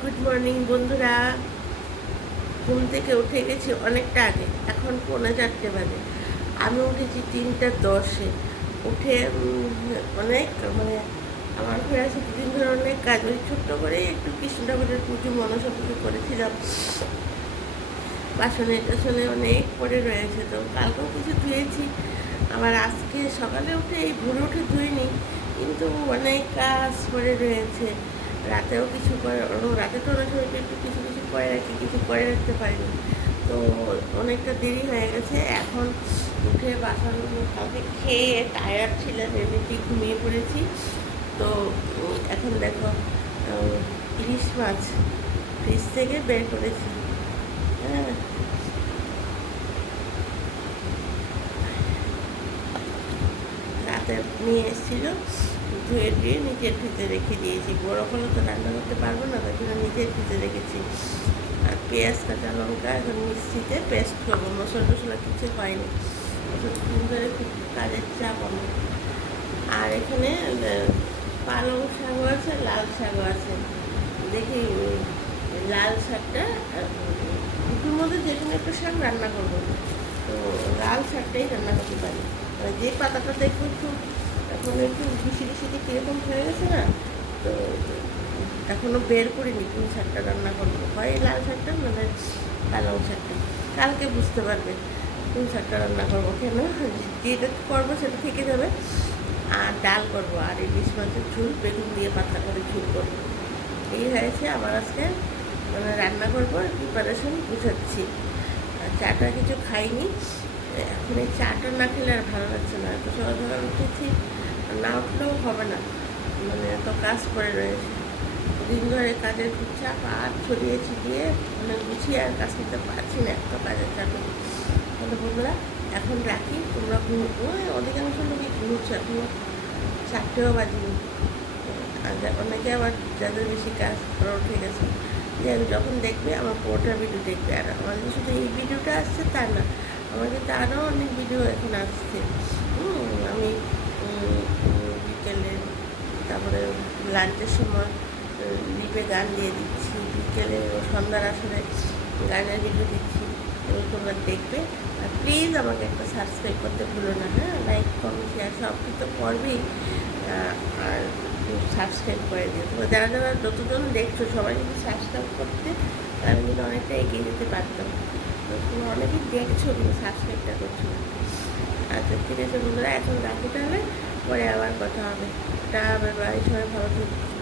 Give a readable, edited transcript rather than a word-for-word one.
Good morning বন্ধুরা। ঘুম থেকে উঠে গেছি অনেকটা আগে, এখন 4:45 বাজে। আমি উঠেছি 3:10-এ। উঠে অনেক আমার ঘরে আছে দুদিন ধরে অনেক কাজ, ওই ছোট্ট করে একটু কৃষ্ণ ঠাকুরের পুজো মনসা পুজো করেছিলাম। বাসনে টাসনে অনেক পড়ে রয়েছে, তো কালকেও কিছু ধুয়েছি। আবার আজকে সকালে উঠে এই ভোরে উঠে ধুইনি, কিন্তু অনেক কাজ পড়ে রয়েছে। রাতেও কিছু করে, রাতে তো অনেক সময় একটু কিছু কিছু করে রাখি, কিছু করে রাখতে পারিনি। তো অনেকটা দেরি হয়ে গেছে। এখন উঠে বাসনগুলো কালকে খেয়ে টায়ার্ড ছিলাম, এমনিতেই ঘুমিয়ে পড়েছি। তো এখন দেখো ইলিশ মাছ ফ্রিজ থেকে বের করেছি। হ্যাঁ, রাতে নিয়ে এসেছিলো, ধুয়ে ধুয়ে নিচের ফ্রিজে রেখে দিয়েছি। বড় হলে তো রান্না করতে পারবো না, তাই জন্য নিচের ফ্রিজে রেখেছি। আর পেঁয়াজ কাঁচা লঙ্কা এখন মিক্সিতে পেস্ট করবো, মশলা টশলা কিছু হয়নি। দিন ধরে খুব কাজের চাপ আমার। আর এখানে পালং শাকও আছে, লাল শাকও আছে। দেখি লাল শাকটা দুটোর মধ্যে যে কোনো একটা শাক রান্না করবো। তো লাল শাকটাই রান্না করতে পারি। যে পাতাটা দেখবো একটু এখন একটু ঘুষি ঘুষিতে কীরকম হয়ে গেছে না, তো এখনও বের করিনি কোন শাকটা রান্না করবো। হয় লাল শাকটা মানে পালং শাকটা। কালকে বুঝতে পারবে কোন শাকটা রান্না করবো। কেন, যেটা করবো সেটা থেকে যাবে। আর ডাল করবো, আর ইলিশ মাছের ঝুল বেগুন দিয়ে পাতলা করে ঝুল করবো। এই হয়েছে আমার আজকে রান্না করবো, প্রিপারেশন গুছাচ্ছি। আর চাটা কিছু খাইনি। এখন এই চাটা না খেলে আর ভালো লাগছে না। এত সকাল সকাল উঠেছি, না উঠলেও হবে না, এত কাজ পড়ে রয়েছে। দিন ধরে কাজের খুব চাপ, আর ছড়িয়ে ছিটিয়ে গুছিয়ে আর কাজ করতে পারছি না, এত কাজের চাপে। তাহলে বন্ধুরা এখন রাখি, তোমরা অধিকাংশ লোকই ঘুমোচ্ছে, এখনো 4টেও বাজিনি। আর অনেকে আবার যাদের বেশি কাজ করা উঠে গেছে, যে যখন দেখবে আমার পুরোটা ভিডিও দেখবে। আর আমাদের শুধু এই ভিডিওটা আসছে তা না, আমার কিন্তু আরও অনেক ভিডিও এখন আসছে। আমি বিকেলে, তারপরে লাঞ্চের সময় লিপে গান দিয়ে দিচ্ছি, বিকেলে সন্ধ্যার আসলে গানের ভিডিও দিচ্ছি। এগুলো তোমরা দেখবে। আর প্লিজ আমাকে একটা সাবস্ক্রাইব করতে ভুলো না। হ্যাঁ, লাইক কমেন্ট শেয়ার সব কিছু করবেই। আর সাবস্ক্রাইব করে দিও। তোমরা যারা যারা যতজন দেখছো সবাই যদি সাবস্ক্রাইব করতে, আমি কিন্তু অনেকটা এগিয়ে যেতে পারতাম। তো তোমরা অনেকেই দেখছো কিন্তু সাবস্ক্রাইবটা করছো না। আচ্ছা ঠিক আছে বন্ধুরা, এখন রাখি, তাহলে পরে আবার কথা হবে। টা বাই, সবাই ভালো থাকবে।